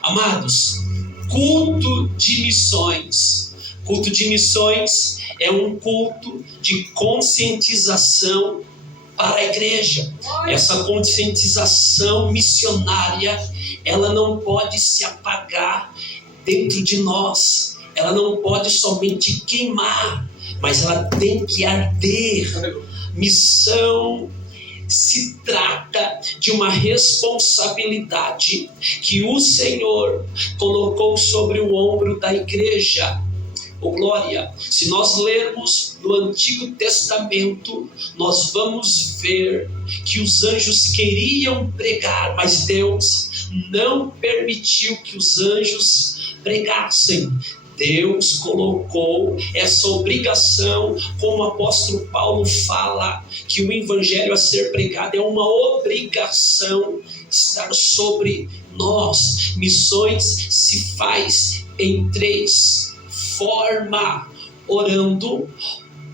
Amados, culto de missões. Culto de missões é um culto de conscientização para a igreja. Essa conscientização missionária, ela não pode se apagar dentro de nós. Ela não pode somente queimar, mas ela tem que arder. Missão se trata de uma responsabilidade que o Senhor colocou sobre o ombro da igreja. Oh, glória! Se nós lermos no Antigo Testamento, nós vamos ver que os anjos queriam pregar, mas Deus não permitiu que os anjos pregassem. Deus colocou essa obrigação, como o apóstolo Paulo fala, que o evangelho a ser pregado é uma obrigação estar sobre nós. Missões se faz em três formas: orando,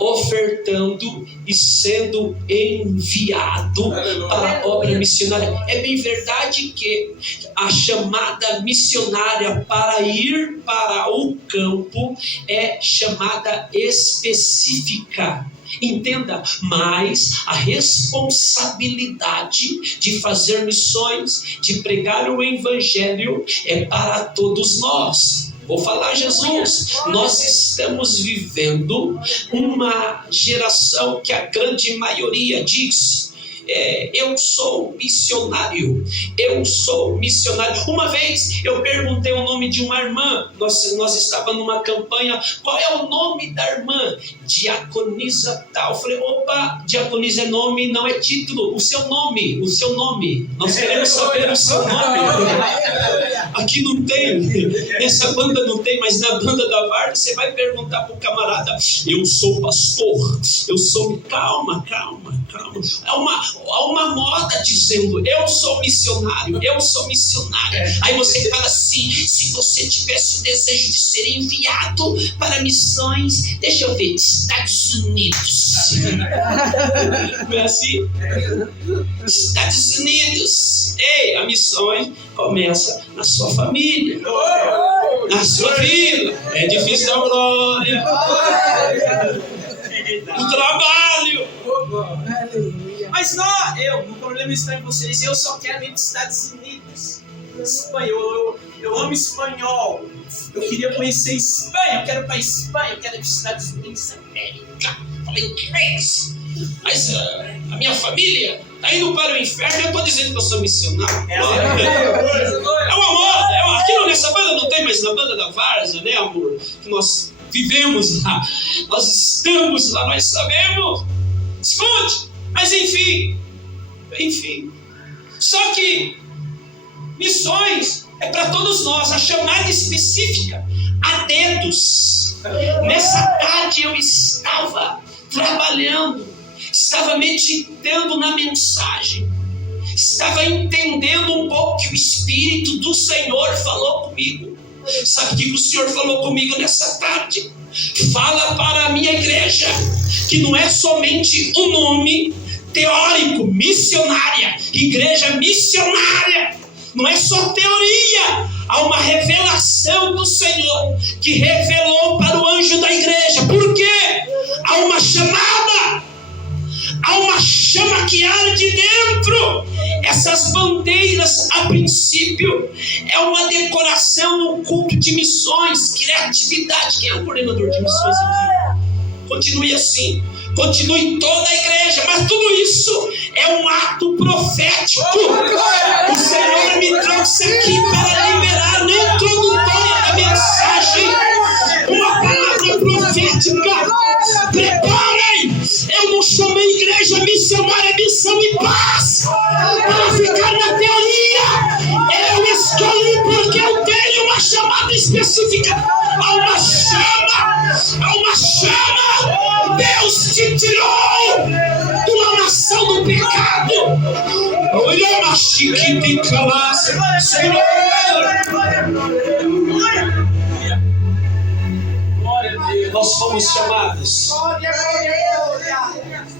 ofertando e sendo enviado para a obra missionária. É bem verdade que a chamada missionária para ir para o campo é chamada específica. Entenda, mas a responsabilidade de fazer missões, de pregar o evangelho, é para todos nós. Vou falar, Jesus, nós estamos vivendo uma geração que a grande maioria diz: eu sou missionário, eu sou missionário. Uma vez eu perguntei o nome de uma irmã, nós estávamos numa campanha, qual é o nome da irmã? Diaconisa tal. Eu falei, opa, diaconisa é nome, não é título. O seu nome, nós queremos saber o seu nome. Aqui não tem, nessa banda não tem, mas na banda da Varda você vai perguntar para o camarada: eu sou pastor, eu sou... Calma. Há uma moda dizendo: eu sou missionário. Aí você fala assim: se você tivesse o desejo de ser enviado para missões, deixa eu ver, Estados Unidos. Não é assim? Estados Unidos. Ei, a missões começa na sua família, na sua vida. É difícil dar glória. No trabalho. Mas não, o problema está em vocês. Eu só quero ir para os Estados Unidos. Espanhol, eu amo espanhol. Eu queria conhecer Espanha, eu quero ir para Espanha, eu quero ir para os Estados Unidos, América. Fala inglês. Mas a minha família está indo para o inferno. Eu estou dizendo que eu sou missionário. É uma moda. Aqui nessa banda não tem, mas na banda da Várzea, né, amor? Que nós vivemos lá, nós estamos lá, nós sabemos. Escute, mas enfim. Só que missões é para todos nós. A chamada específica, a dedos. Nessa tarde eu estava trabalhando, estava meditando na mensagem, estava entendendo um pouco que o Espírito do Senhor falou comigo. Sabe o que o Senhor falou comigo nessa tarde? Fala para a minha igreja que não é somente um nome teórico, missionária, igreja missionária. Não é só teoria. Há uma revelação do Senhor que revelou para o anjo da igreja. Por quê? Há uma chamada. Há uma chama que arde dentro. Essas bandeiras, a princípio, é uma decoração no culto de missões, criatividade. Quem é o coordenador de missões aqui? Continue assim. Continue toda a igreja. Mas tudo isso é um ato profético. O Senhor me trouxe aqui para liberar na introdutória da mensagem uma palavra profética. Preparem! Eu não chamei igreja missionária, missão e paz para ficar na teoria. Eu escolhi porque eu tenho uma chamada específica. Há uma chama. Deus te tirou de uma nação do pecado. Olha, uma chiquita calada, Senhor. Nós fomos chamados.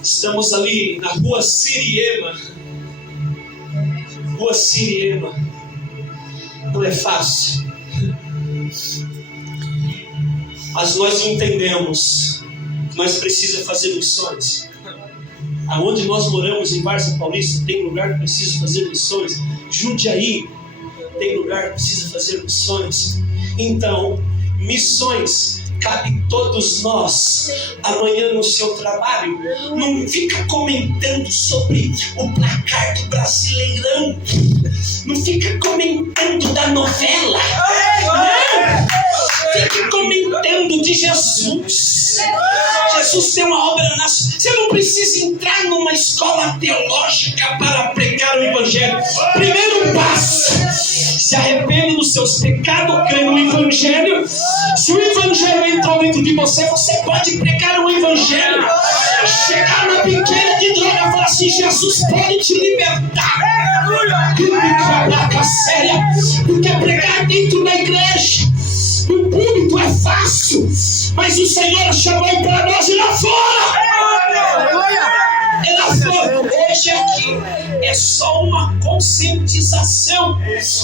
Estamos ali na rua Siriema. Não é fácil. Mas nós entendemos que nós precisamos fazer missões. Aonde nós moramos, em Várzea Paulista, tem lugar que precisa fazer missões. Jundiaí tem lugar que precisa fazer missões. Então, missões cabe todos nós. Amanhã no seu trabalho, não fica comentando sobre o placar do Brasileirão. Não fica comentando da novela. Não! Fique comentando de Jesus. Jesus tem uma obra na sua. Você não precisa entrar numa escola teológica para pregar o Evangelho. Primeiro passo: se arrepende dos seus pecados, crê no Evangelho. Se o Evangelho entrou dentro de você, você pode pregar o Evangelho. Chegar na biqueira de droga e falar assim: Jesus pode te libertar. Porque pregar dentro da igreja, no púlpito, é fácil, mas o Senhor chamou para nós ir lá fora. É lá fora. Hoje aqui é só uma conscientização,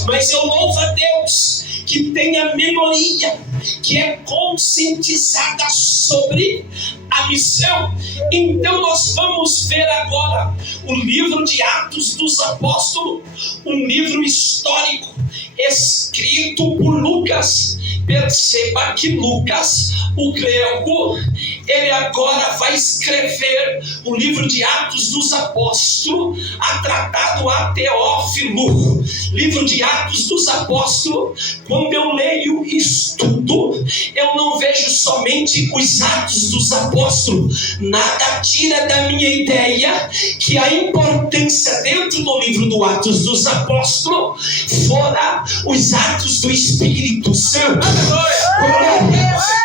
mas eu louvo a Deus que tem a minoria que é conscientizada sobre a missão. Então nós vamos ver agora o livro de Atos dos Apóstolos, um livro histórico escrito por Lucas. Perceba que Lucas, o grego, ele agora vai escrever o livro de Atos dos Apóstolos, tratado a Teófilo. Livro de Atos dos Apóstolos, quando eu leio e estudo, eu não vejo somente os Atos dos Apóstolos. Nada tira da minha ideia que a importância dentro do livro do Atos dos Apóstolos fora os Atos do Espírito Santo.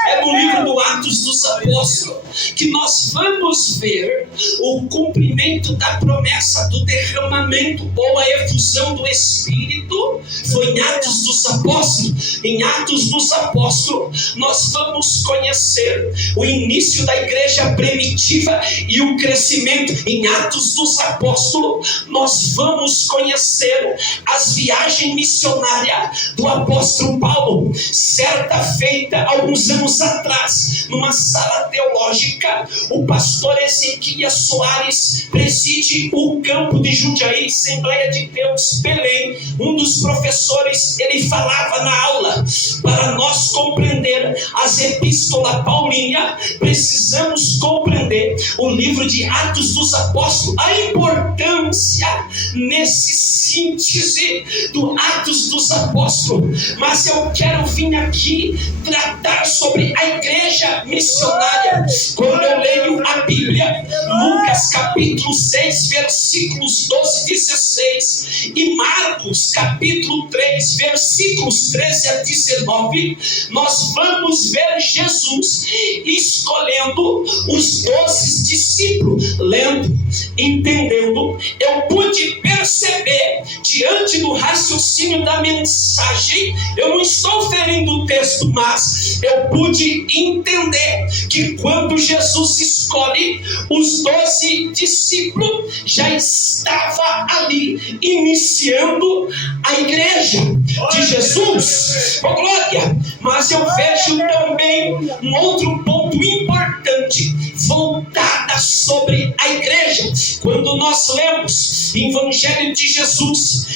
É no livro do Atos dos Apóstolos que nós vamos ver o cumprimento da promessa do derramamento ou a efusão do Espírito. Foi em Atos dos Apóstolos. Em Atos dos Apóstolos nós vamos conhecer o início da igreja primitiva e o crescimento. Em Atos dos Apóstolos nós vamos conhecer as viagens missionárias do apóstolo Paulo. Certa feita, alguns anos atrás, numa sala teológica, o pastor Ezequias Soares preside o campo de Jundiaí, Assembleia de Deus, Belém. Um dos professores, ele falava na aula: para nós compreender as epístolas paulinas, precisamos compreender o livro de Atos dos Apóstolos. A importância nesse síntese do Atos dos Apóstolos. Mas eu quero vir aqui tratar sobre a igreja missionária. Quando eu leio a Bíblia, Lucas capítulo 6, versículos 12 e 16, e Marcos capítulo 3, versículos 13 a 19, nós vamos ver Jesus escolhendo os 12 discípulos. Lendo, entendendo, eu pude perceber, diante do raciocínio da mensagem, eu não estou ferindo o texto, mas eu pude entender que quando Jesus escolhe os 12 discípulos, já estava ali iniciando a igreja de Jesus. Oh, glória! Mas eu vejo também um outro ponto importante voltada sobre a igreja. Quando nós lemos Evangelho de Jesus,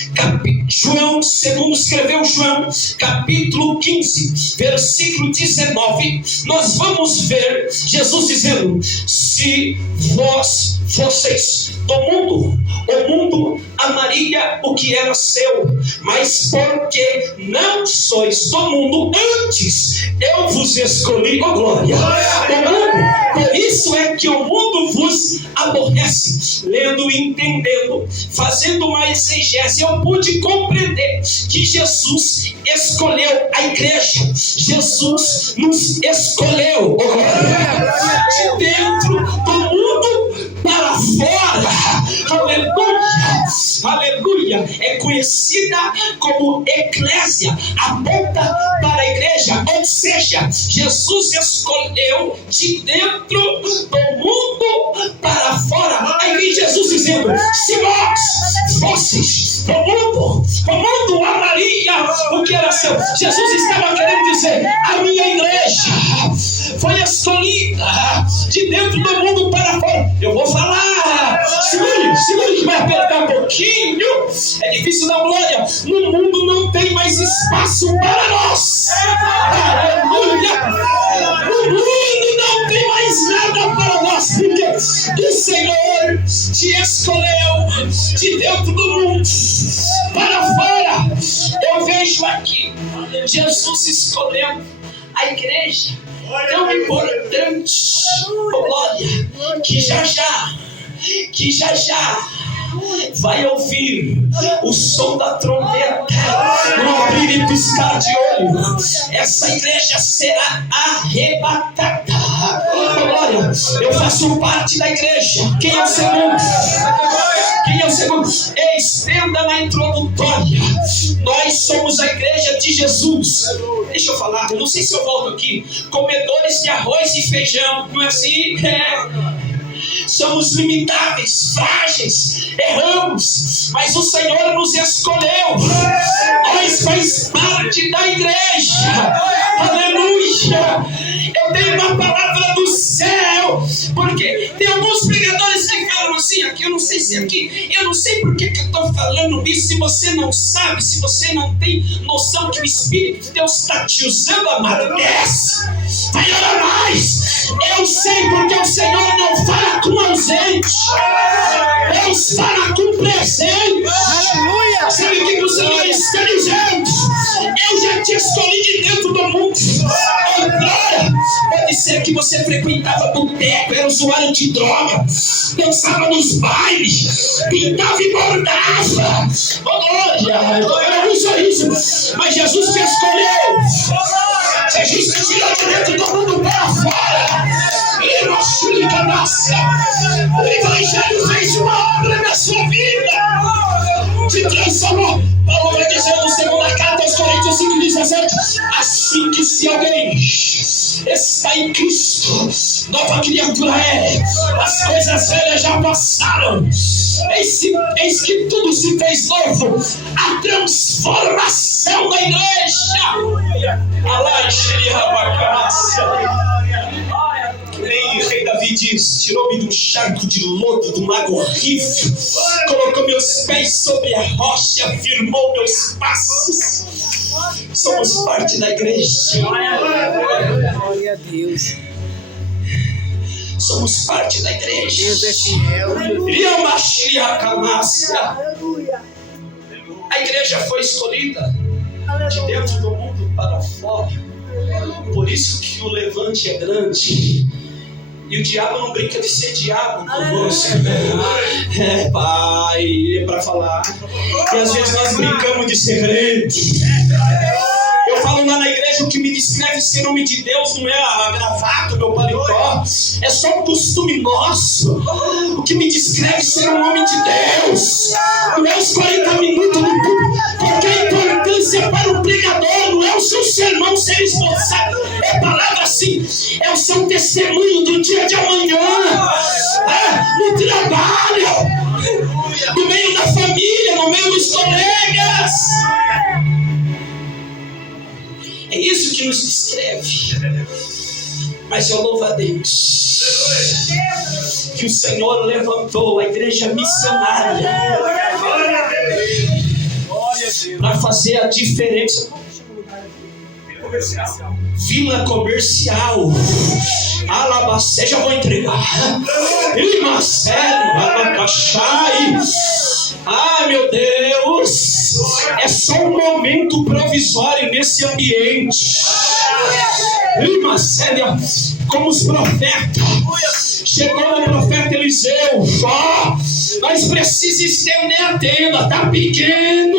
João, segundo escreveu João, capítulo 15, versículo 19, nós vamos ver Jesus dizendo: se vós fosseis do mundo, o mundo amaria o que era seu, mas porque não sois do mundo, antes eu vos escolhi, ó glória, do mundo, por isso é que o mundo vos aborrece. Lendo e entendendo, fazendo uma exegese, eu pude compreender que Jesus escolheu a igreja. Jesus nos escolheu, ó glória, de dentro do mundo para fora. Aleluia, aleluia. É conhecida como eclésia, aponta para a igreja, ou seja, Jesus escolheu de dentro do mundo para fora. Aí vem Jesus dizendo: se nós fosses do mundo, o mundo amaria bênção. Jesus estava querendo dizer: a minha igreja foi escolhida de dentro do mundo para fora. Eu vou falar, segure que vai apertar um pouquinho. É difícil dar glória. No mundo não tem mais espaço para nós. Aleluia. No mundo não tem mais nada para nós, porque o Senhor te escolheu de dentro do mundo para fora. Eu vejo aqui, Jesus escolheu a igreja tão importante, glória, que já já vai ouvir o som da trombeta, no abrir e piscar de olho. Essa igreja será arrebatada. Glória, eu faço parte da igreja. Quem é o segundo? Quem é o segundo? Estenda na introdutória. Nós somos a igreja de Jesus. Deixa eu falar, eu não sei se eu volto aqui. Comedores de arroz e feijão, não é assim? Somos limitáveis, frágeis, erramos, mas o Senhor nos escolheu. Nós faz parte da igreja. Aleluia. Eu tenho uma palavra do céu, porque tem alguns pregadores que falam assim, aqui, eu não sei se aqui, eu não sei por que eu estou falando isso. Se você não sabe, se você não tem noção que o Espírito de Deus está te usando, amado, desce, vai orar mais. Eu sei, porque o Senhor não fala com ausente, Deus fala com presente. Aleluia. Sabe o que o Senhor está dizendo? Eu já te escolhi de dentro do mundo. Agora, pode ser que você frequentava boteco, era usuário de droga, dançava nos bailes, pintava e bordava. Glória, eu não sou isso, mas Jesus te escolheu. Jesus te tirou de dentro do mundo para fora. O Evangelho fez uma obra na sua vida, te transformou. Paulo vai dizer no segunda carta aos Coríntios 5:17: assim que se alguém está em Cristo, nova criatura é, as coisas velhas já passaram, eis que tudo se fez novo. A transformação da igreja. Nem o rei Davi diz: tirou-me de um charco de lodo, de um lago horrível, colocou meus pés sobre a rocha, firmou meus passos. Somos parte da igreja. Glória a Deus. Somos parte da igreja. Deus é fiel. A igreja foi escolhida de dentro do mundo para fora. Por isso que o levante é grande. E o diabo não brinca de ser diabo conosco. É, pai, é para falar. E às vezes nós brincamos de segredo. Eu falo lá na igreja, o que me descreve ser homem de Deus não é a gravata, o meu paletó, é só um costume nosso. O que me descreve ser um homem de Deus não é os 40 minutos do culto, porque a importância para o pregador não é o seu sermão ser esboçado, é palavra assim, é o seu testemunho do dia de amanhã, no trabalho, no meio da família, no meio dos colegas. É isso que nos descreve. Mas eu louvo a Deus que o Senhor levantou a igreja missionária para fazer a diferença. Vila Comercial, Alabacé, já vou entregar. Limacelo, Alabachai. Ah, meu Deus, é só um momento provisório nesse ambiente. Limacélia, como os profetas. Chegou o profeta Eliseu, nós precisamos estender a tenda, tá pequeno.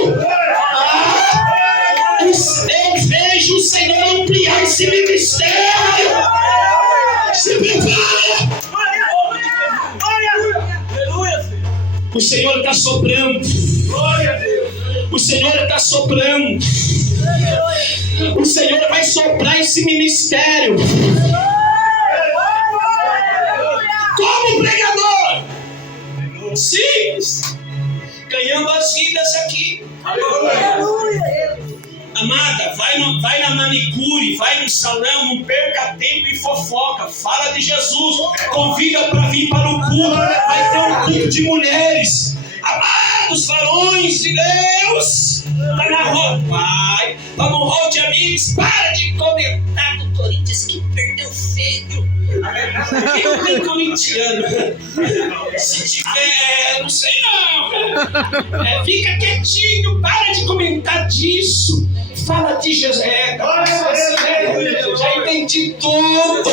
Eu vejo o Senhor ampliar esse ministério. Se prepara. O Senhor está soprando. O Senhor está soprando. O Senhor vai soprar esse ministério. Como pregador. Sim. Ganhando as vidas aqui. Amada, vai na manicure, vai no salão, não perca tempo e fofoca. Fala de Jesus, convida para vir para o culto. Vai ter um culto de mulheres. Amados varões de Deus, vai na rua, vai no hall de amigos. Para de comentar do Corinthians que perdeu feio. Eu nem corintiano. Se tiver, não sei não. Fica quietinho, para de comentar disso. Fala de Jesus. Já entendi tudo.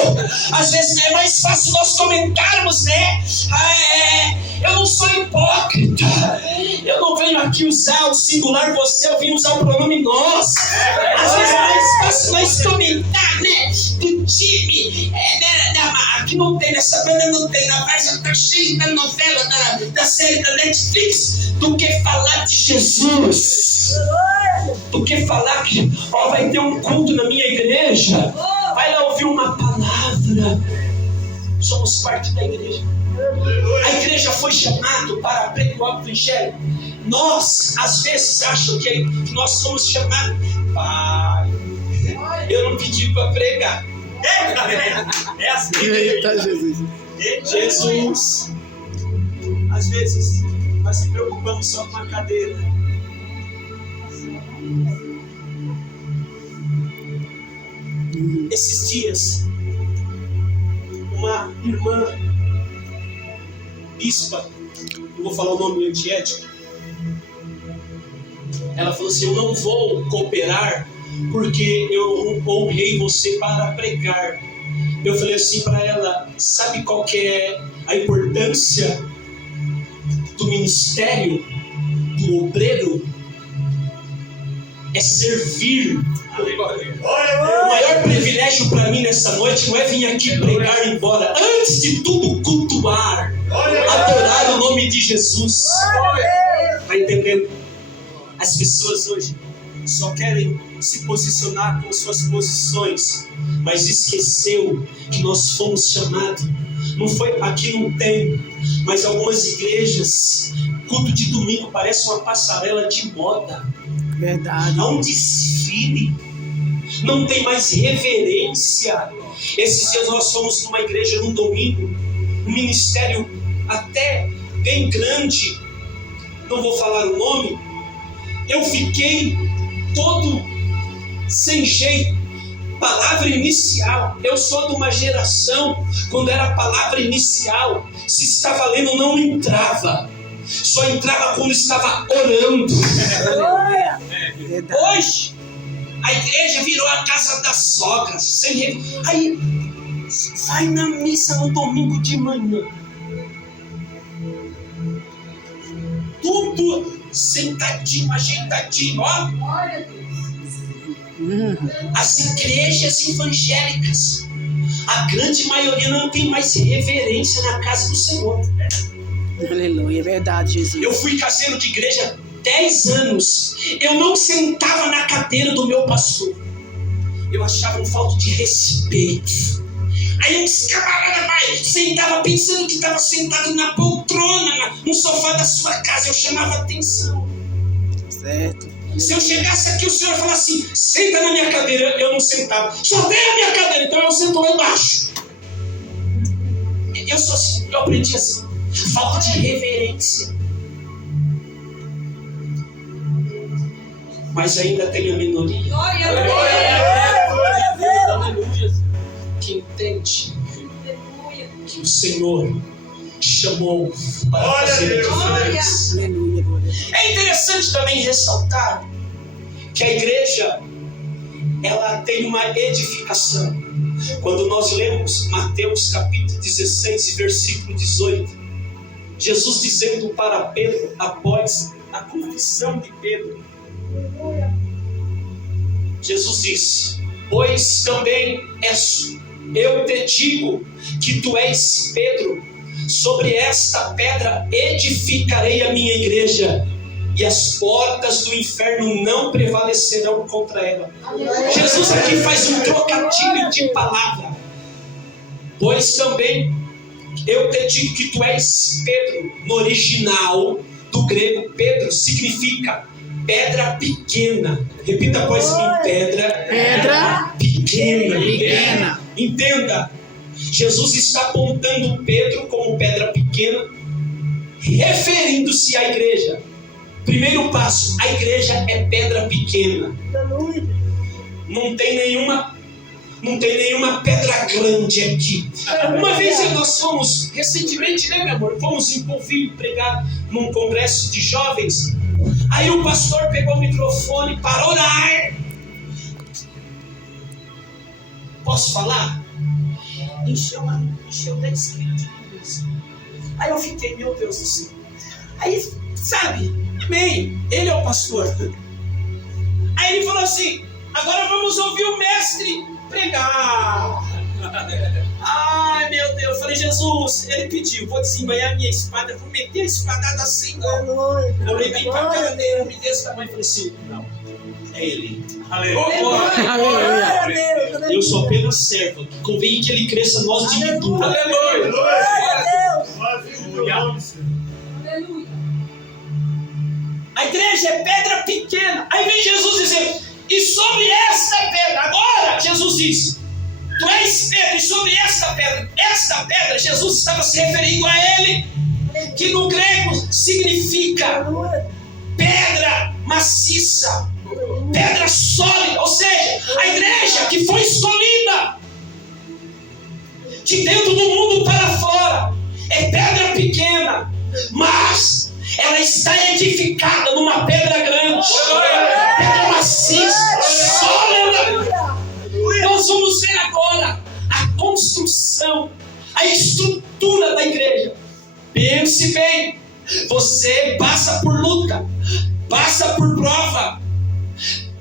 Às vezes é mais fácil nós comentarmos, né? Eu não sou hipócrita. Eu não venho aqui usar o singular você, eu vim usar o pronome nós. Às vezes é mais fácil nós comentar, né? Do time. Aqui não tem, nessa banda não tem. Na Varsa tá cheio da novela, da série da Netflix. Do que falar de Jesus. Do que falar que vai ter um culto na minha igreja. Vai lá ouvir uma palavra. Somos parte da igreja. A igreja foi chamada para pregar o evangelho. Nós, às vezes, achamos que nós somos chamados. Pai, eu não pedi para pregar. É assim. Eita, Jesus. Jesus. Às vezes, nós se preocupamos só com a cadeira. Esses dias, uma irmã bispa, não vou falar o nome antiético, ela falou assim: eu não vou cooperar porque eu honrei você para pregar. Eu falei assim para ela: sabe qual que é a importância do ministério, do obreiro? É servir. O maior privilégio para mim nessa noite não é vir aqui pregar e ir embora. Antes de tudo, cultuar, adorar o nome de Jesus. Está entendendo? As pessoas hoje só querem se posicionar com suas posições, mas esqueceu que nós fomos chamados. Não foi, aqui não tem, mas algumas igrejas, culto de domingo parece uma passarela de moda. Verdade. Há um desfile, não tem mais reverência. Esses dias nós fomos numa igreja num domingo, um ministério até bem grande, não vou falar o nome. Eu fiquei todo sem jeito. Palavra inicial. Eu sou de uma geração, quando era a palavra inicial, se estava lendo não entrava. Só entrava quando estava orando. Hoje, a igreja virou a casa das sogras. Aí, vai na missa no domingo de manhã. Tudo sentadinho, ajeitadinho, ó. As igrejas evangélicas, a grande maioria não tem mais reverência na casa do Senhor. Aleluia, é verdade, Jesus. Eu fui caseiro de igreja 10 anos. Eu não sentava na cadeira do meu pastor. Eu achava um falta de respeito. Aí esse camarada sentava pensando que estava sentado na poltrona, no sofá da sua casa. Eu chamava atenção. Certo. Se eu chegasse aqui, o senhor falasse assim: senta na minha cadeira. Eu não sentava. Só tem a minha cadeira, então eu sento lá embaixo. Eu aprendi assim. Falta de reverência. Mas ainda tem a minoria que entende que o Senhor chamou para fazer a diferença. É interessante também ressaltar que a igreja, ela tem uma edificação. Quando nós lemos Mateus capítulo 16, versículo 18, Jesus dizendo para Pedro, após a confissão de Pedro, Jesus disse: pois também eu te digo que tu és Pedro, sobre esta pedra edificarei a minha igreja, e as portas do inferno não prevalecerão contra ela. Jesus aqui faz um trocadilho de palavra. Pois também eu te digo que tu és Pedro. No original do grego, Pedro significa pedra pequena. Repita após mim: pedra pequena. Entenda, Jesus está apontando Pedro como pedra pequena, referindo-se à igreja. Primeiro passo: a igreja é pedra pequena. Não tem nenhuma pedra grande aqui. Uma vez nós fomos, recentemente, né, meu amor? Fomos em Polvilho pregar num congresso de jovens. Aí o pastor pegou o microfone para orar. Posso falar? Encheu 10 quilos de luz. Aí eu fiquei, meu Deus do céu. Aí, sabe, amém, ele é o pastor. Aí ele falou assim: agora vamos ouvir o mestre pregar. Ai, meu Deus. Eu falei: Jesus, ele pediu, vou desembanhar minha espada, vou meter a espadada assim. Eu olhei bem pra cara dele, me desse tamanho, falei assim: não, é ele. Aleluia. Eu sou apenas servo. Convém que ele cresça, nós diminuamos. Aleluia. A igreja é pedra pequena. Aí vem Jesus dizer: e sobre esta pedra, agora Jesus diz: tu és pedra, e sobre esta pedra, Jesus estava se referindo a ele, que no grego significa pedra maciça, pedra sólida. Ou seja, a igreja que foi escolhida de dentro do mundo para fora é pedra pequena, mas ela está edificada numa pedra grande, pedra maciça, sólida. Nós vamos ver agora a construção, a estrutura da igreja. Pense bem, você passa por luta, passa por prova,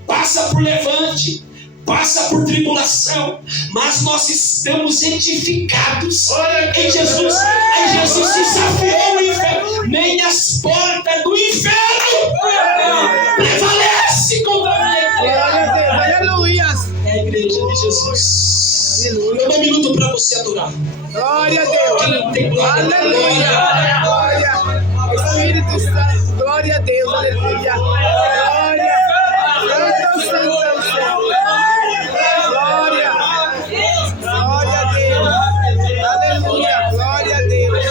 passa por levante, passa por tribulação, mas nós estamos edificados em Jesus. Aí Jesus desafiou o inferno: nem as portas do inferno prevalecem contra a minha igreja. Aleluia. É a igreja de Jesus. Aleluia. Eu dou um minuto para você adorar. Glória a Deus. Quem tem glória, Aleluia. Glória. Espírito Santo. Glória a Deus. Aleluia. Glória. Santo, santo, santo. Glória. Glória a Deus. Aleluia. Glória a Deus.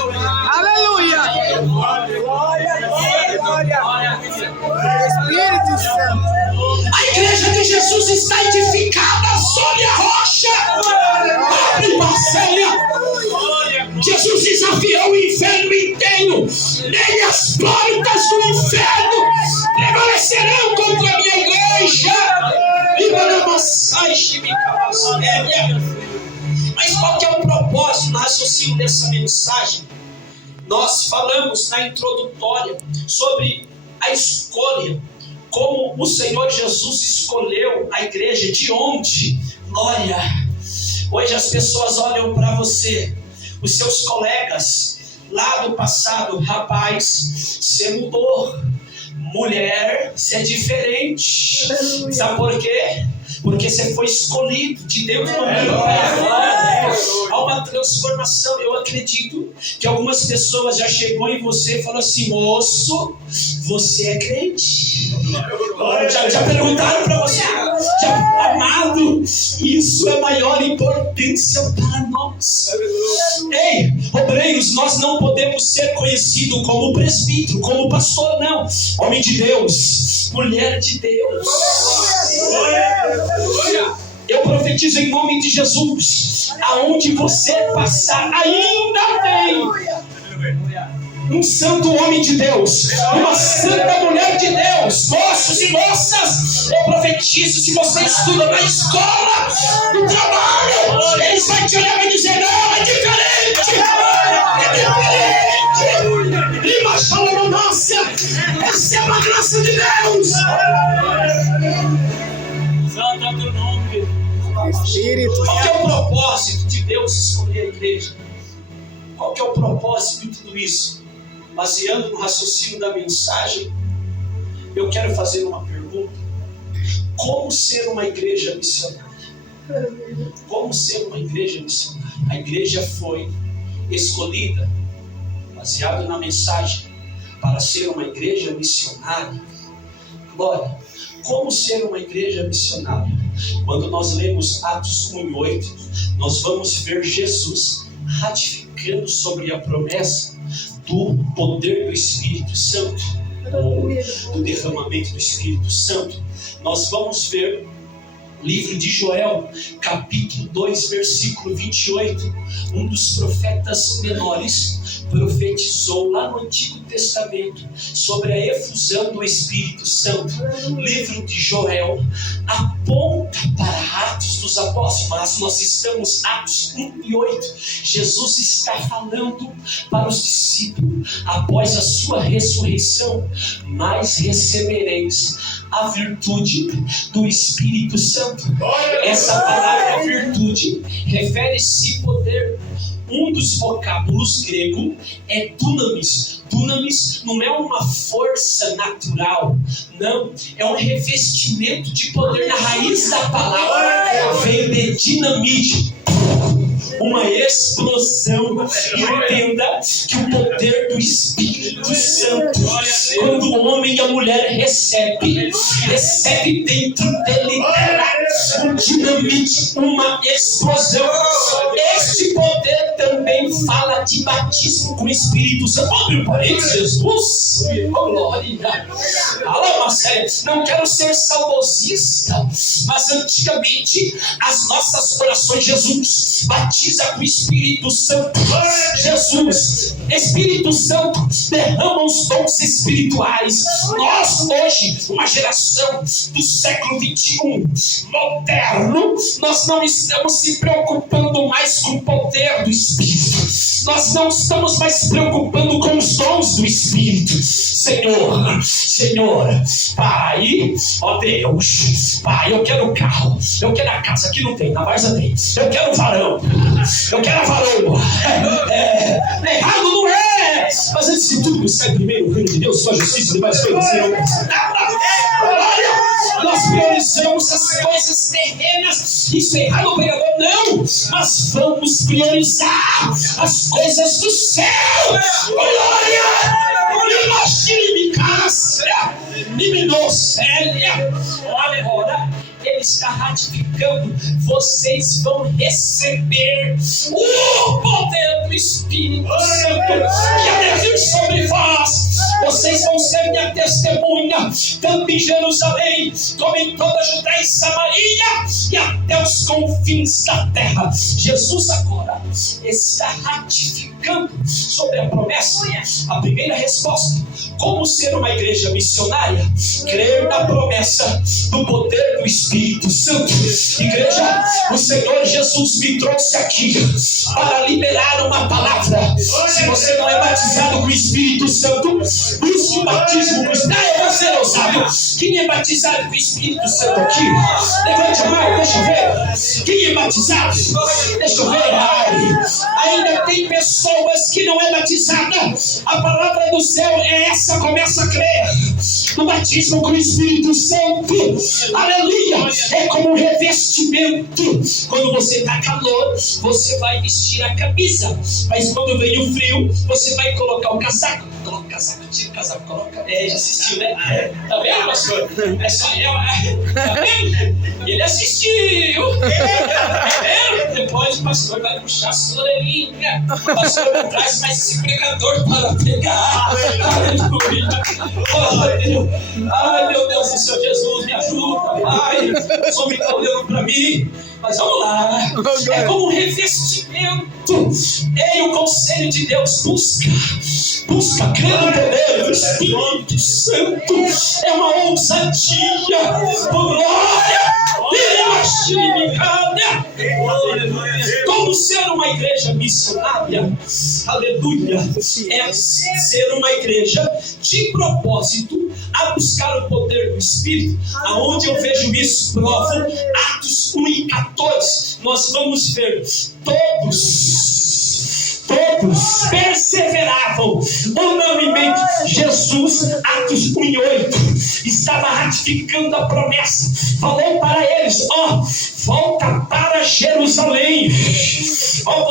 Aleluia. Glória. Espírito Santo. A igreja de Jesus está edificada sobre a rocha. Abre Marcélia. Jesus desafiou o inferno inteiro. Nem as portas do inferno prevalecerão contra a minha igreja. Mas qual que é o propósito, no raciocínio dessa mensagem? Nós falamos na introdutória sobre a escolha, como o Senhor Jesus escolheu a igreja, de onde? Glória. Hoje as pessoas olham para você, os seus colegas lá do passado: rapaz, você mudou. Mulher, você é diferente. Sabe por quê? Porque você foi escolhido de dentro do mundo. Há uma transformação. Eu acredito que algumas pessoas já chegou em você e falou assim: moço, você é crente? Já perguntaram para você: amado, isso é maior importância para nós. Ei, obreiros, nós não podemos ser conhecidos como presbítero, como pastor, não. Homem de Deus, mulher de Deus. Eu profetizo em nome de Jesus: aonde você passar, ainda tem um santo homem de Deus, uma santa mulher de Deus. Moços e moças, eu profetizo: se você estuda na escola, no trabalho, eles vão te olhar e dizer: não, é diferente. Essa é uma graça de Deus. Santo é teu nome. Espírito. Qual que é o propósito de Deus escolher a igreja? Qual que é o propósito de tudo isso? Baseando no raciocínio da mensagem, eu quero fazer uma pergunta: como ser uma igreja missionária? Como ser uma igreja missionária? A igreja foi escolhida, baseado na mensagem, para ser uma igreja missionária, Agora, como ser uma igreja missionária? Quando nós lemos Atos 1:8, nós vamos ver Jesus ratificando sobre a promessa do poder do Espírito Santo, do derramamento do Espírito Santo. Nós vamos ver o livro de Joel, capítulo 2, versículo 28. Um dos profetas menores profetizou lá no Antigo Testamento sobre a efusão do Espírito Santo. O livro de Joel aponta para Atos dos Apóstolos, mas nós estamos Atos 1:8. Jesus está falando para os discípulos: após a sua ressurreição, mas recebereis a virtude do Espírito Santo. Essa palavra virtude refere-se poder. Um dos vocábulos grego é dunamis. Dunamis não é uma força natural, não, é um revestimento de poder. Na raiz da palavra veio de dinamite, uma explosão. Entenda que o poder do Espírito Santo, quando o homem e a mulher recebe dentro dele um dinamite, uma explosão. Este poder também fala de batismo com o Espírito Santo. Abre parênteses, Jesus, oh, glória. Fala, Marcelo, não quero ser saudosista, mas antigamente as nossas orações, Jesus batiza com o Espírito Santo. Jesus, Espírito Santo, derrama os dons espirituais. Nós hoje, uma geração do século 21, moderno, nós não estamos se preocupando mais com o poder do Espírito. Nós não estamos mais se preocupando com os dons do Espírito. Senhor, Pai, ó Deus, Pai, eu quero carro, eu quero a casa, aqui não tem, na Varza tem, eu quero varão, eu quero a varoa. Errado não é, mas antes de tudo, sai primeiro o reino de Deus, sua justiça, depois coisas. Nós priorizamos as coisas terrenas. Isso é errado, pregador? Não, mas vamos priorizar as coisas do céu. Glória! Olha agora, ele está ratificando: vocês vão receber o poder do Espírito Santo que há de vir sobre vós. Vocês vão ser minha testemunha, tanto em Jerusalém, como em toda a Judéia e Samaria, e até os confins da terra. Jesus agora está ratificando sobre a promessa. A primeira resposta: como ser uma igreja missionária? Crer na promessa do poder do Espírito Santo. Igreja, o Senhor Jesus me trouxe aqui para liberar uma palavra. Se você não é batizado com o Espírito Santo, busque o batismo com o Espírito Santo. Você não sabe quem é batizado com o Espírito Santo aqui? Levante a mão, deixa eu ver. Quem é batizado? Deixa eu ver. Ainda tem pessoas que não é batizada. A palavra do céu é essa: começa a crer no batismo com o Espírito Santo. Aleluia! É como um revestimento. Quando você está calor, você vai vestir a camisa, mas quando vem o frio, você vai colocar o casaco. Coloca o casaco, tira o casaco, coloca. Já assistiu, né? Tá vendo, pastor? É só eu. Tá vendo? Ele assistiu. Tá vendo? Depois o pastor vai puxar a sua orelhinha. O pastor não traz mais esse pregador para pegar. Aleluia. Ai, meu Deus do céu, Jesus, me ajuda, Pai. O Senhor está olhando para mim. Mas vamos lá. É como um revestimento. Ei, o conselho de Deus: busca crer no poder do Espírito Santo. É uma ousadia. Por glória. Como ser uma igreja missionária? Aleluia. É ser uma igreja de propósito a buscar o poder do Espírito. Aonde eu vejo isso? Prova Atos 1:14. Nós vamos ver todos perseveravam unanimemente. Jesus, Atos 1:8, estava ratificando a promessa. Falou para eles: volta para Jerusalém.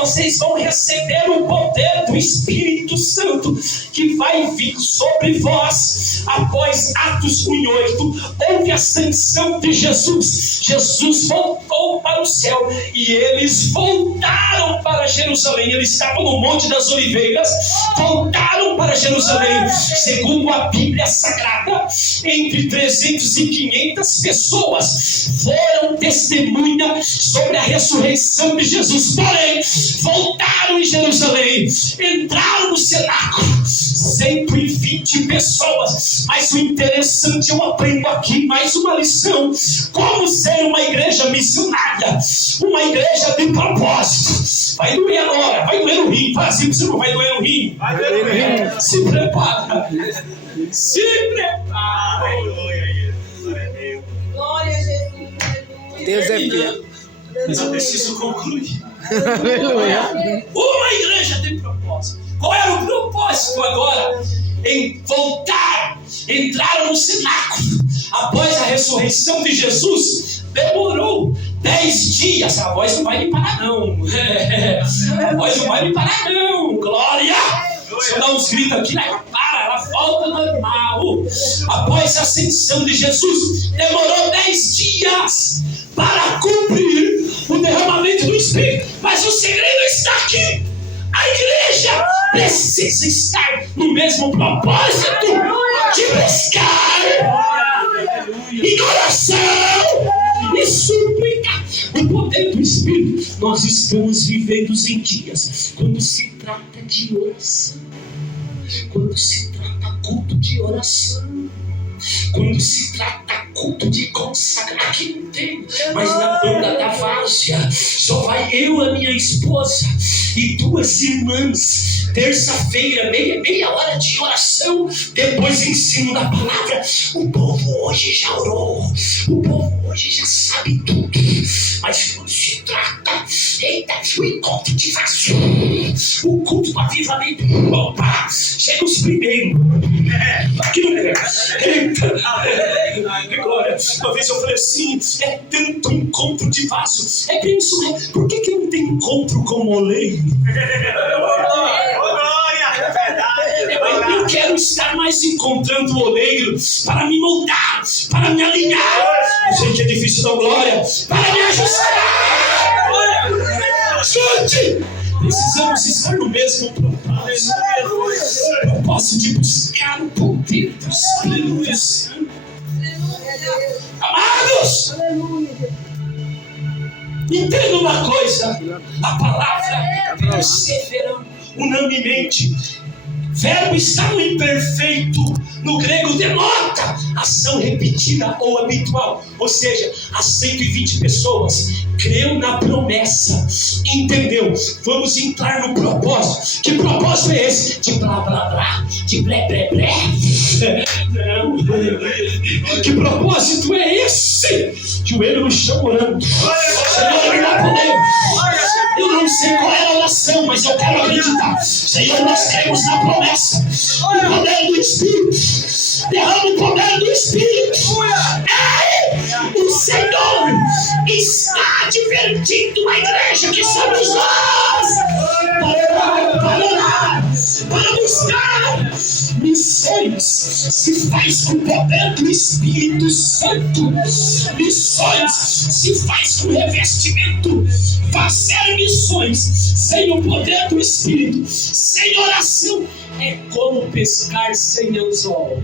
vocês vão receber o poder do Espírito Santo que vai vir sobre vós após Atos 1:8. Houve a ascensão de Jesus. Jesus voltou para o céu e eles voltaram para Jerusalém. Eles estavam no Monte das Oliveiras, voltaram para Jerusalém. Segundo a Bíblia Sagrada, entre 300 e 500 pessoas foram testemunhas sobre a ressurreição de Jesus. Porém, voltaram em Jerusalém, entraram no cenáculo, 120 pessoas. Mas o interessante, eu aprendo aqui mais uma lição: como ser uma igreja missionária, uma igreja de propósito. Vai doer agora, vai doer no rim. Fala assim, você não vai doer no rim. Vai doer no rim. Se prepara. Se prepara. Aleluia. Glória a Jesus. Deus é fiel. Mas eu preciso concluir. Aleluia. Uma igreja de propósito. Qual era o propósito agora? Em voltar, entraram no cenáculo. Após a ressurreição de Jesus, demorou 10 dias. A voz não vai me parar não. A voz não vai me parar não. Glória. Se eu dar uns gritos aqui, ela para, ela volta normal. Após a ascensão de Jesus, demorou 10 dias para cumprir o derramamento do Espírito. Mas o segredo está aqui. A igreja precisa estar no mesmo propósito de buscar em oração e súplica o poder do Espírito. Nós estamos vivendo em dias quando se trata de oração, quando se trata culto de oração, quando se trata culto de consagrar. Aqui não tem, mas na banda da várzea só vai eu, a minha esposa e 2 irmãs. Terça-feira, meia hora de oração, depois ensino da palavra. O povo hoje já orou, o povo hoje já sabe tudo, mas quando se trata, eita, o encontro de vazio, o culto do avivamento, opa, chega os primeiros. Aqui não é. Eita, glória. Uma vez eu falei assim: é tanto encontro de vaso. É bem isso, né? Por que não tem encontro com o oleiro? Eu quero estar mais encontrando o oleiro para me moldar, para me alinhar. Eu sei que é difícil dar glória, para me ajustar. Gente, precisamos estar no mesmo propósito de buscar o poder do Espírito Santo. Amados, entenda uma coisa: a palavra perseverar unanimemente. Verbo está no imperfeito. No grego denota ação repetida ou habitual. Ou seja, as 120 pessoas creu na promessa, entendeu? Vamos entrar no propósito. Que propósito é esse? De blá blá blá, de blé blé blé? Não. Que propósito é esse? Joelho no chão orando. Senhor, me dá poder. Eu não sei qual é a oração, mas eu quero acreditar. Senhor, nós cremos na promessa. O poder do Espírito. Derrama o poder do Espírito. O Senhor está advertindo a igreja que somos nós para orar, para buscar. Missões se faz com o poder do Espírito Santo. Missões se faz com revestimento. Fazer missões sem o poder do Espírito, sem oração, é como pescar sem anzol.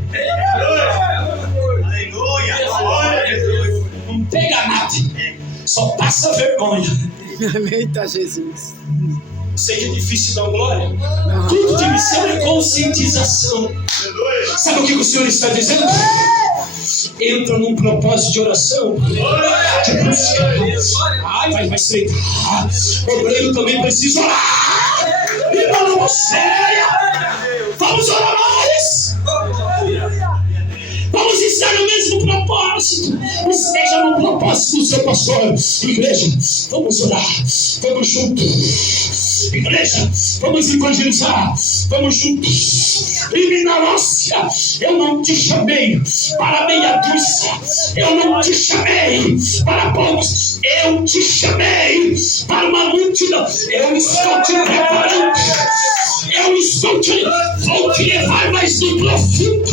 Aleluia! Não pega nada, só passa vergonha. Eita Jesus. Sei que é difícil dar glória. Culto de missão é conscientização. Sabe o que o Senhor está dizendo? Entra num propósito de oração, de busca. Ai, vai estreitar. O obreiro também precisa orar. E para você, vamos orar mais. Vamos estar no mesmo propósito. Esteja no propósito do seu pastor. Igreja, vamos orar. Vamos juntos. Igreja, vamos evangelizar. Vamos juntos. E minarôncia, eu não te chamei para meia dúzia. Eu não te chamei para poucos. Eu te chamei para para uma multidão. Eu estou te preparando. Vou te levar mais no profundo.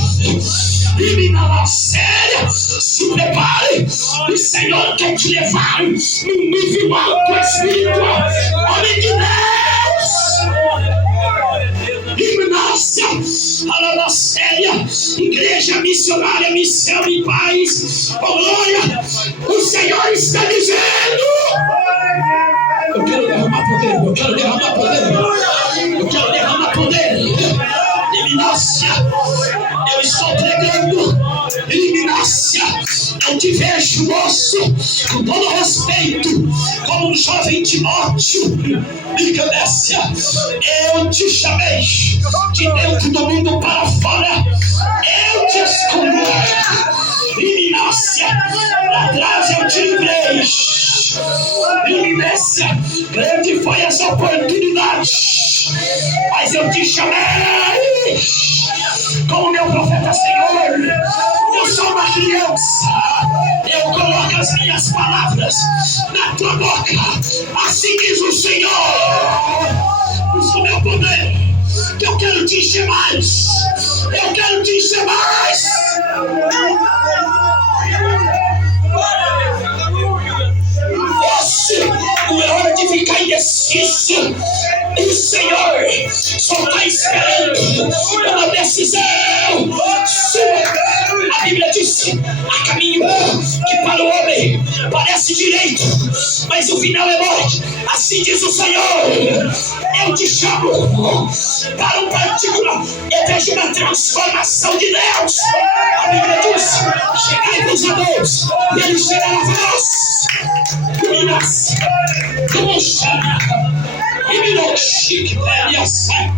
E na séria, se prepare. O Senhor quer te levar num nível alto espiritual. Homem de Deus. Ignácia, Alabacélia, Igreja Missionária, Missão e Paz. Oh, glória! O Senhor está dizendo: eu quero derramar poder, eu quero derramar poder, eu quero derramar poder. Ignácia, eu estou pregando. Ignácia, eu te vejo, moço, com todo respeito, como um jovem Timóteo. Ignácia, eu te chamei de dentro do mundo para fora. Eu te escolhi. Ignácia, lá atrás eu te livrei. Ignácia, grande foi essa oportunidade, mas eu te chamei como meu profeta, Senhor. Eu sou uma criança, eu coloco as minhas palavras na tua boca, assim diz o Senhor. Usa o meu poder, que eu quero te encher mais, eu quero te encher mais. Não é hora de ficar indeciso. O Senhor só está esperando uma decisão sua. A Bíblia diz: há caminho que para o homem parece direito, mas o final é morte. Assim diz o Senhor: eu te chamo para um particular. Eu vejo uma transformação de Deus. A Bíblia diz: chegai-vos a Deus e Ele chegará a vós. Minas, como chama? E me deu chique, e a sai.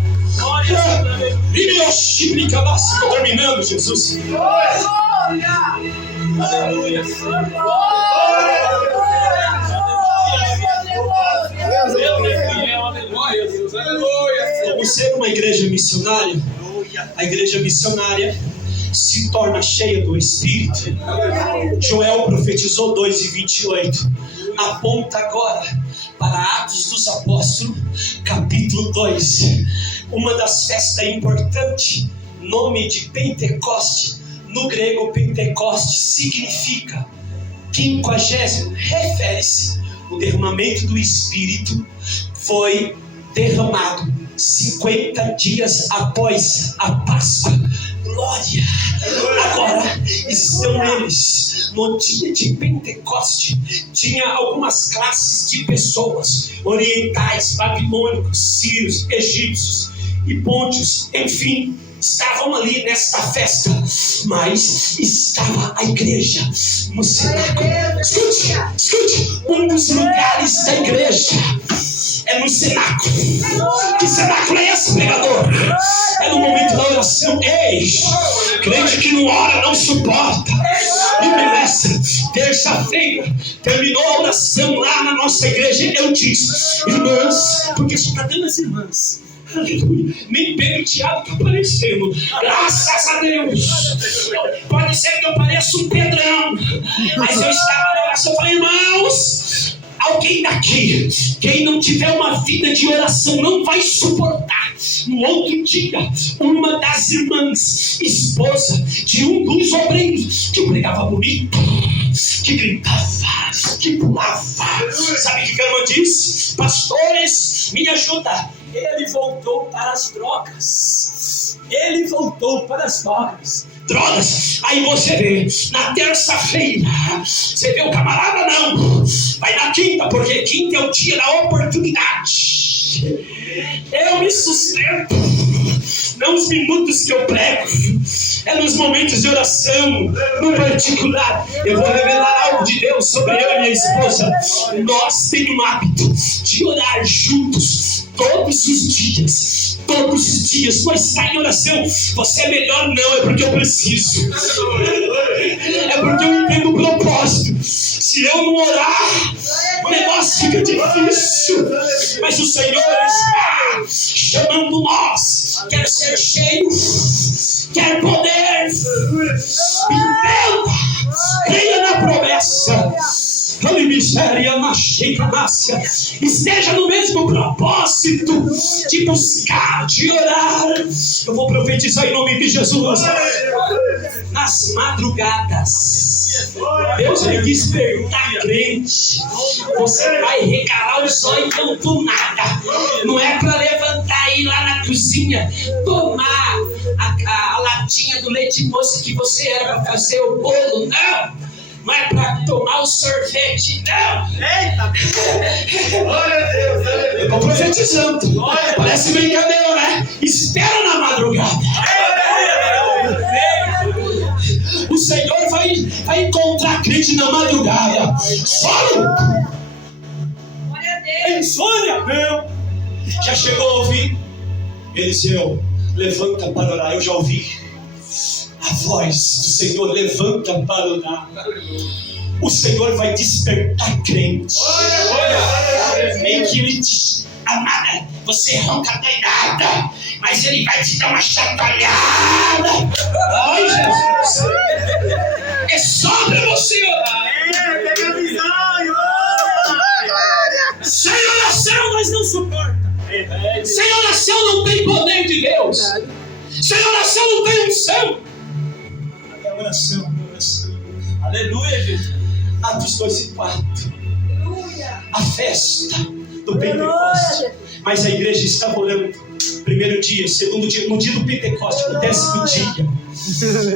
E me deu chique, estou terminando, Jesus. Aleluia. Vamos ser uma igreja missionária. A igreja missionária se torna cheia do Espírito. Joel profetizou 2:28. Aponta agora para Atos dos Apóstolos, capítulo 2. Uma das festas importantes, nome de Pentecoste. No grego, Pentecoste significa 50º, refere-se. O derramamento do Espírito foi derramado 50 dias após a Páscoa. Glória! Agora estão eles no dia de Pentecoste. Tinha algumas classes de pessoas: orientais, babilônicos, sírios, egípcios e pôntios, enfim, estavam ali nesta festa, mas estava a igreja no cenáculo. Escute, um dos lugares da igreja é no cenáculo. Que cenáculo é esse, pregador? É no momento da oração. Ei, crente que não ora não suporta. E beleza, terça-feira terminou a oração lá na nossa igreja. Eu disse: irmãs, porque só está dando as irmãs. Aleluia. Nem Pedro e Tiago estão aparecendo. Graças a Deus. Pode ser que eu pareça um Pedrão, mas eu estava na oração. Eu falei: irmãos, alguém daqui, quem não tiver uma vida de oração, não vai suportar. No outro dia, uma das irmãs, esposa de um dos obreiros, que pregava bonito, que gritava, que pulava, sabe o que a irmã disse? Pastores, me ajuda. Ele voltou para as drogas. Drogas. Aí você vê, na terça-feira, você vê o camarada, não. Vai na quinta, porque quinta é o dia da oportunidade. Eu me sustento, não os minutos que eu prego, é nos momentos de oração, no particular. Eu vou revelar algo de Deus sobre eu e minha esposa. Nós temos um hábito de orar juntos todos os dias. Mas está em oração. Você é melhor? Não, é porque eu preciso. É porque eu entendo o propósito. Se eu não orar, o negócio fica difícil. Mas o Senhor está chamando nós. Quer ser cheio, quer poder. Entenda, creia na promessa. esteja no mesmo propósito de buscar, de orar. Eu vou profetizar em nome de Jesus. Nas madrugadas, Deus vai despertar crente. Você vai regalar o sonho então do nada. Não é para levantar e ir lá na cozinha, tomar a latinha do leite moça que você era para fazer o bolo, não. Não é para tomar o sorvete, não. Eita! Glória a Deus! Eu estou profetizando. Parece brincadeira, né? Espera na madrugada. O Senhor vai encontrar crente na madrugada. Sono! Insônia! Não! Já chegou a ouvir? Eliseu, levanta para orar. Eu já ouvi a voz do Senhor, levanta para orar. O Senhor vai despertar crente. Em que ele diz: amada, você ronca doidada, mas ele vai te dar uma chacoalhada. Ai, Jesus! É só para você orar. Pega a visão! Sem oração nós não suporta. Sem oração não tem poder de Deus. Sem oração não tem unção. É oração. Aleluia, Jesus! Atos 2:4. A festa do Pentecostes. Mas a igreja estava orando. Primeiro dia, segundo dia, no dia do Pentecostes, no 10º dia.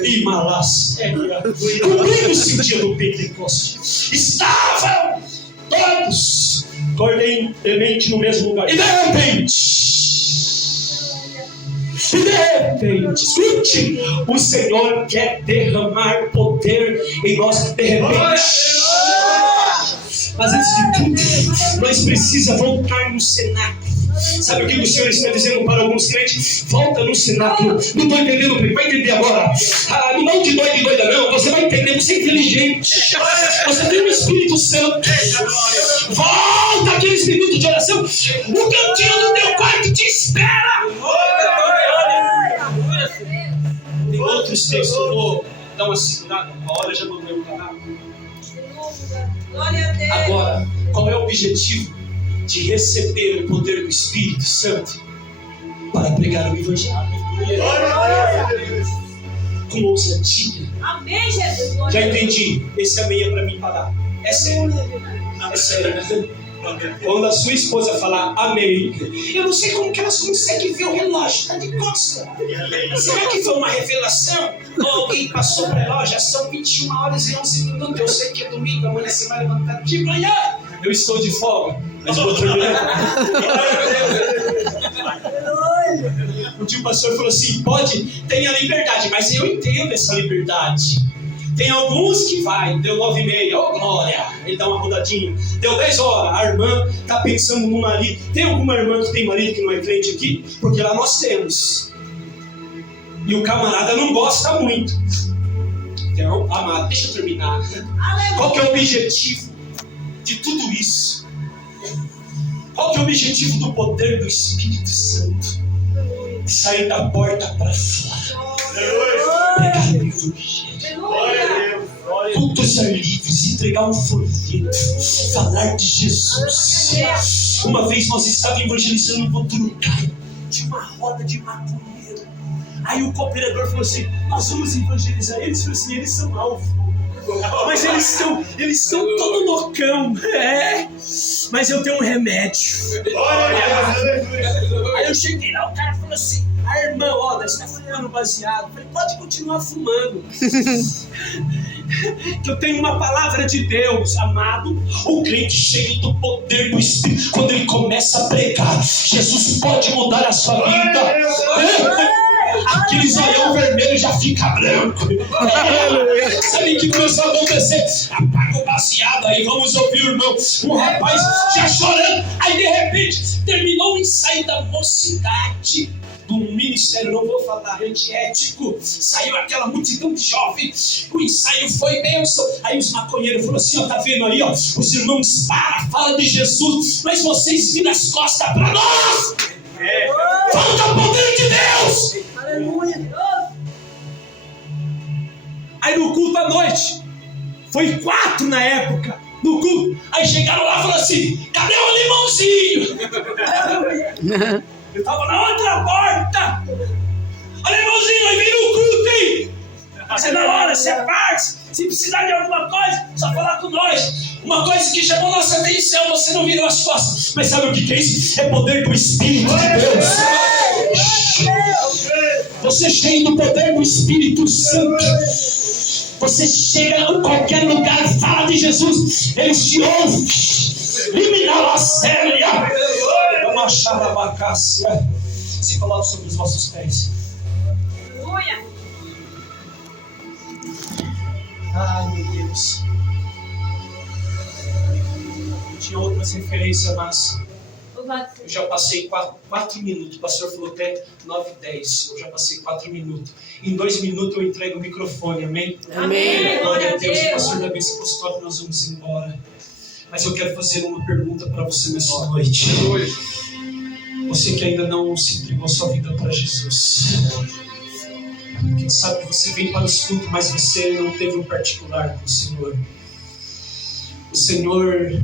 E cumprindo-se o dia do Pentecostes. Estavam todos cordentemente no mesmo lugar. E de repente, escute, o Senhor quer derramar poder em nós de repente. Mas antes de tudo, nós precisamos voltar no cenáculo. Sabe o que o Senhor está dizendo para alguns crentes? Volta no cenáculo. Não estou entendendo, vai entender agora. Não de doida e doida não, você vai entender, você é inteligente. Você tem o Espírito Santo. Volta aquele espírito de oração. O cantinho do teu quarto te espera. Tem outros textos, eu vou dar uma segurada. A hora já mandou o canal. Agora, qual é o objetivo de receber o poder do Espírito Santo? Para pregar o Evangelho. Com ousadia. Amém, Jesus. Já entendi. Esse amém é para mim parar. É sério. É sério. Quando a sua esposa falar amém, eu não sei como que elas conseguem ver o relógio, está de costa. Será que foi uma revelação? Ou alguém passou para ela, já são 21 horas e 11 minutos, eu sei que é domingo, amanhã você vai levantar de manhã. Eu estou de folga, mas vou terminar. O tio pastor falou assim, tem a liberdade, mas eu entendo essa liberdade. Tem alguns que vai, deu 9h30, oh glória, ele dá uma rodadinha. Deu 10 horas, a irmã está pensando no marido. Tem alguma irmã que tem marido que não é crente aqui? Porque lá nós temos. E o camarada não gosta muito. Então, amado, deixa eu terminar. Qual que é o objetivo de tudo isso? Qual que é o objetivo do poder do Espírito Santo? Sair da porta para fora. Pregar o Evangelho. Cultos livres, entregar um folheto, falar de Jesus. Uma vez nós estávamos evangelizando em Voturucai, de uma roda de maconheiro. Aí o cooperador falou assim, nós vamos evangelizar eles. Falei assim, eles são alvo. Mas eles estão todo loucão. Mas eu tenho um remédio. Aí eu cheguei lá, o cara falou assim, a irmã, você está fumando baseado. Eu falei, pode continuar fumando. Que eu tenho uma palavra de Deus, amado. O crente cheio do poder do Espírito, quando ele começa a pregar, Jesus pode mudar a sua vida. Aquele zoião vermelho já fica branco. Sabe o que começou a acontecer? Apaga o baseado aí, vamos ouvir o irmão. Um rapaz já chorando. Aí de repente terminou o ensaio da mocidade do ministério, não vou falar antiético. Saiu aquela multidão de jovens. O ensaio foi bênção. Aí os maconheiros falaram assim, tá vendo aí, os irmãos fala de Jesus, mas vocês viram as costas para nós. Falta o poder de Deus. Aleluia. Aí no culto à noite, foi 4 na época. no culto. Aí chegaram lá e falaram assim: cadê o limãozinho? Eu estava na outra porta. Olha, irmãozinho, aí vem no culto, hein? Você na hora, você é parte. Se precisar de alguma coisa, só falar com nós. Uma coisa que chamou nossa atenção, você não virou as costas. Mas sabe o que é isso? É poder do Espírito de Deus. Você é cheio do poder do Espírito Santo. Você chega em qualquer lugar, fala de Jesus, eles te ouvem. Eliminar a séria. Vamos achar a bacácia. Se coloca sobre os vossos pés. Ai, meu Deus. Eu tinha outras referências, mas eu já passei 4 minutos. O pastor falou até 9:10. Eu já passei 4 minutos. Em 2 minutos eu entrego o microfone, amém? Amém. Glória a Deus. O pastor da bênção apostólica, nós vamos embora. Mas eu quero fazer uma pergunta para você nessa noite. Você que ainda não se entregou sua vida para Jesus. Quem sabe você vem para o estudo, mas você não teve um particular com o Senhor. O Senhor,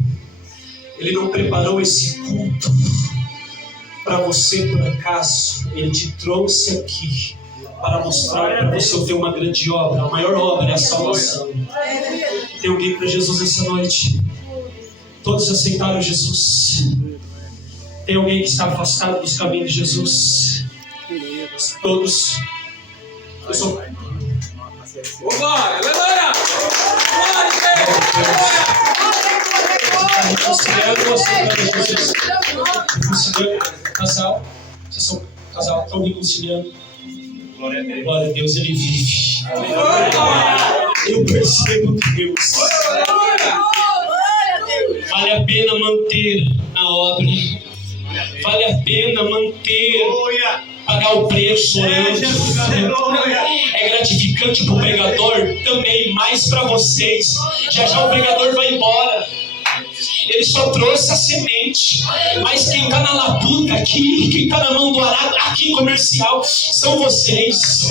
Ele não preparou esse culto para você por acaso. Ele te trouxe aqui para mostrar para você ter uma grande obra. A maior obra é a salvação. Tem alguém para Jesus essa noite? Todos aceitaram Jesus? Tem alguém que está afastado dos caminhos de Jesus? Todos. Eu sou... Casal, vocês são casal, estão reconciliando. Glória a Deus, Ele vive. Eu percebo que Deus. Vale a pena manter a obra. Vale a pena manter, pagar o preço orando. É gratificante para o pregador também, mais para vocês. Já o pregador vai embora. Ele só trouxe a semente, mas quem está na labuta aqui, quem está na mão do arado aqui em comercial, são vocês.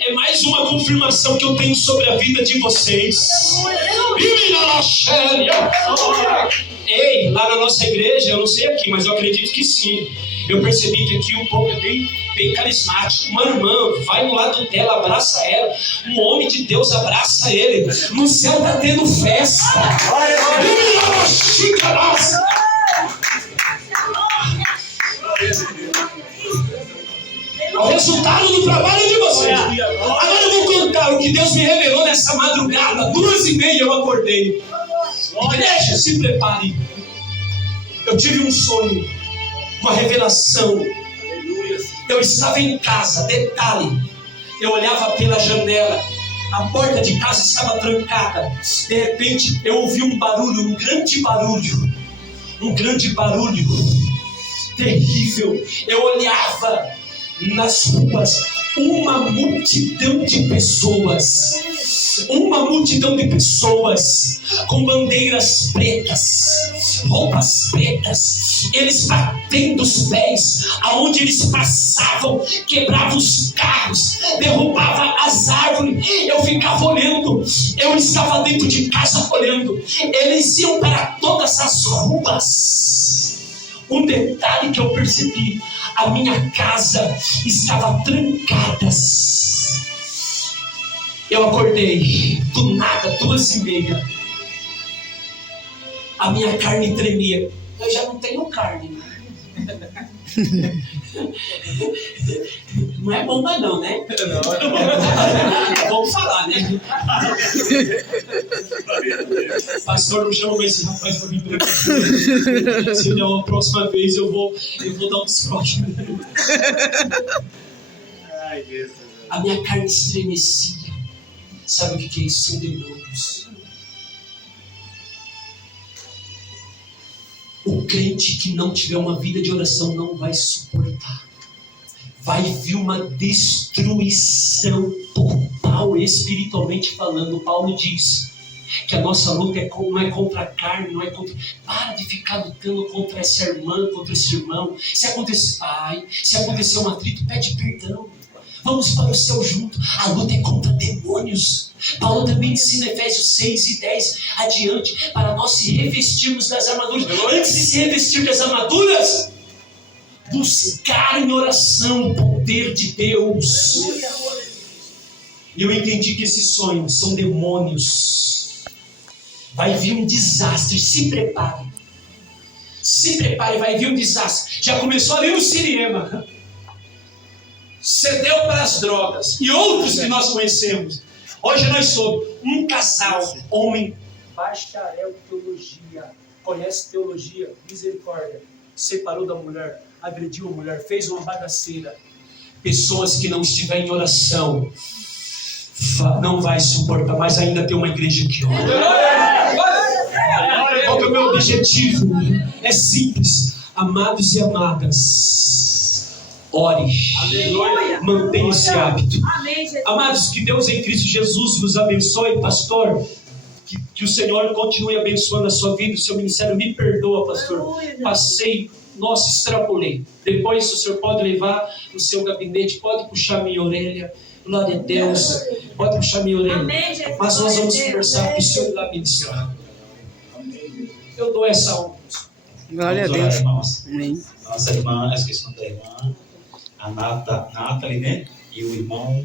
É mais uma confirmação que eu tenho sobre a vida de vocês. Ei, lá na nossa igreja, eu não sei aqui, mas eu acredito que sim. Eu percebi que aqui o povo é bem carismático. Uma irmã vai no lado dela, abraça ela. Um homem de Deus abraça ele. No céu está tendo festa. É o resultado do trabalho de vocês. Agora eu vou contar o que Deus me revelou nessa madrugada. 2h30 eu acordei. Igreja, se prepare. Eu tive um sonho, uma revelação. Eu estava em casa, detalhe. Eu olhava pela janela. A porta de casa estava trancada. De repente eu ouvi um barulho, um grande barulho. Um grande barulho. Terrível. Eu olhava nas ruas, uma multidão de pessoas. Uma multidão de pessoas com bandeiras pretas, roupas pretas, eles batendo os pés, aonde eles passavam, quebravam os carros, derrubavam as árvores. Eu ficava olhando, eu estava dentro de casa olhando, eles iam para todas as ruas. Um detalhe que eu percebi: a minha casa estava trancada. Eu acordei, do nada, 2h30. A minha carne tremia. Eu já não tenho carne. Não é bomba não, né? Não. Vamos falar, né? Pastor, não chama mais esse rapaz para vir para cá. Se não, a próxima vez eu vou dar um desconto. Ai, Jesus. A minha carne estremecia. Sabe o que é isso? São demônios. O crente que não tiver uma vida de oração não vai suportar. Vai vir uma destruição total, espiritualmente falando. Paulo diz que a nossa luta não é contra a carne, não é contra... Para de ficar lutando contra essa irmã, contra esse irmão. Se acontecer um atrito, pede perdão. Vamos para o céu junto. A luta é contra demônios. Paulo também ensina Efésios 6 e 10 adiante, para nós se revestirmos das armaduras. Antes de se revestir das armaduras, buscar em oração o poder de Deus. E eu entendi que esses sonhos são demônios. Vai vir um desastre, se prepare. Se prepare, vai vir um desastre. Já começou ali no cinema. Cedeu para as drogas. E outros que nós conhecemos. Hoje nós somos um casal, homem, bacharel em teologia. Conhece teologia, misericórdia. Separou da mulher, agrediu a mulher, fez uma bagaceira. Pessoas que não estiverem em oração não vai suportar, mas ainda tem uma igreja que ora. Qual que é o meu objetivo? É simples. Amados e amadas, ore. Mantenha esse hábito. Amados, que Deus em Cristo Jesus vos abençoe. Pastor, que o Senhor continue abençoando a sua vida, o seu ministério. Me perdoa, pastor. Passei, nossa, extrapolei. Depois o senhor pode levar no seu gabinete, pode puxar minha orelha. Glória a Deus. Pode puxar minha orelha. Mas nós vamos conversar com o senhor lá ministrar. Eu dou essa honra. Glória a Deus. Irmãos. Amém. Nossa irmã, a questão da irmã, a Nathalie, né? E o irmão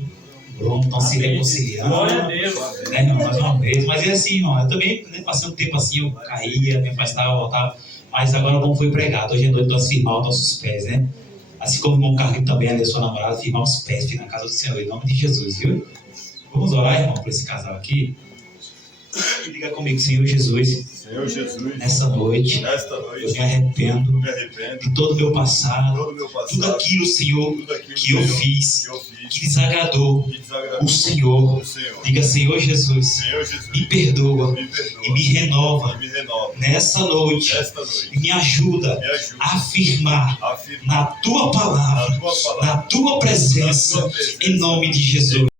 Bruno estão se reconciliando. Glória a Deus. Né, irmão, mais uma vez. Mas é assim, irmão, eu também, né, passei um tempo assim, eu caía, me afastava, voltava. Mas agora como foi pregado, hoje é noite nós firmar os nossos pés, né? Assim como o irmão Carlinhos também, ali a sua namorada, firmar os pés, firmar na casa do Senhor, em nome de Jesus, viu? Vamos orar, irmão, por esse casal aqui. Liga comigo, Senhor Jesus. Senhor Jesus, Nessa noite, eu me arrependo de todo o meu passado, tudo aquilo, Senhor, que eu fiz, que desagradou o Senhor. Diga, Senhor Jesus, me perdoa e me renova nessa noite e me ajuda a afirmar na Tua palavra, na Tua presença, em nome de Jesus.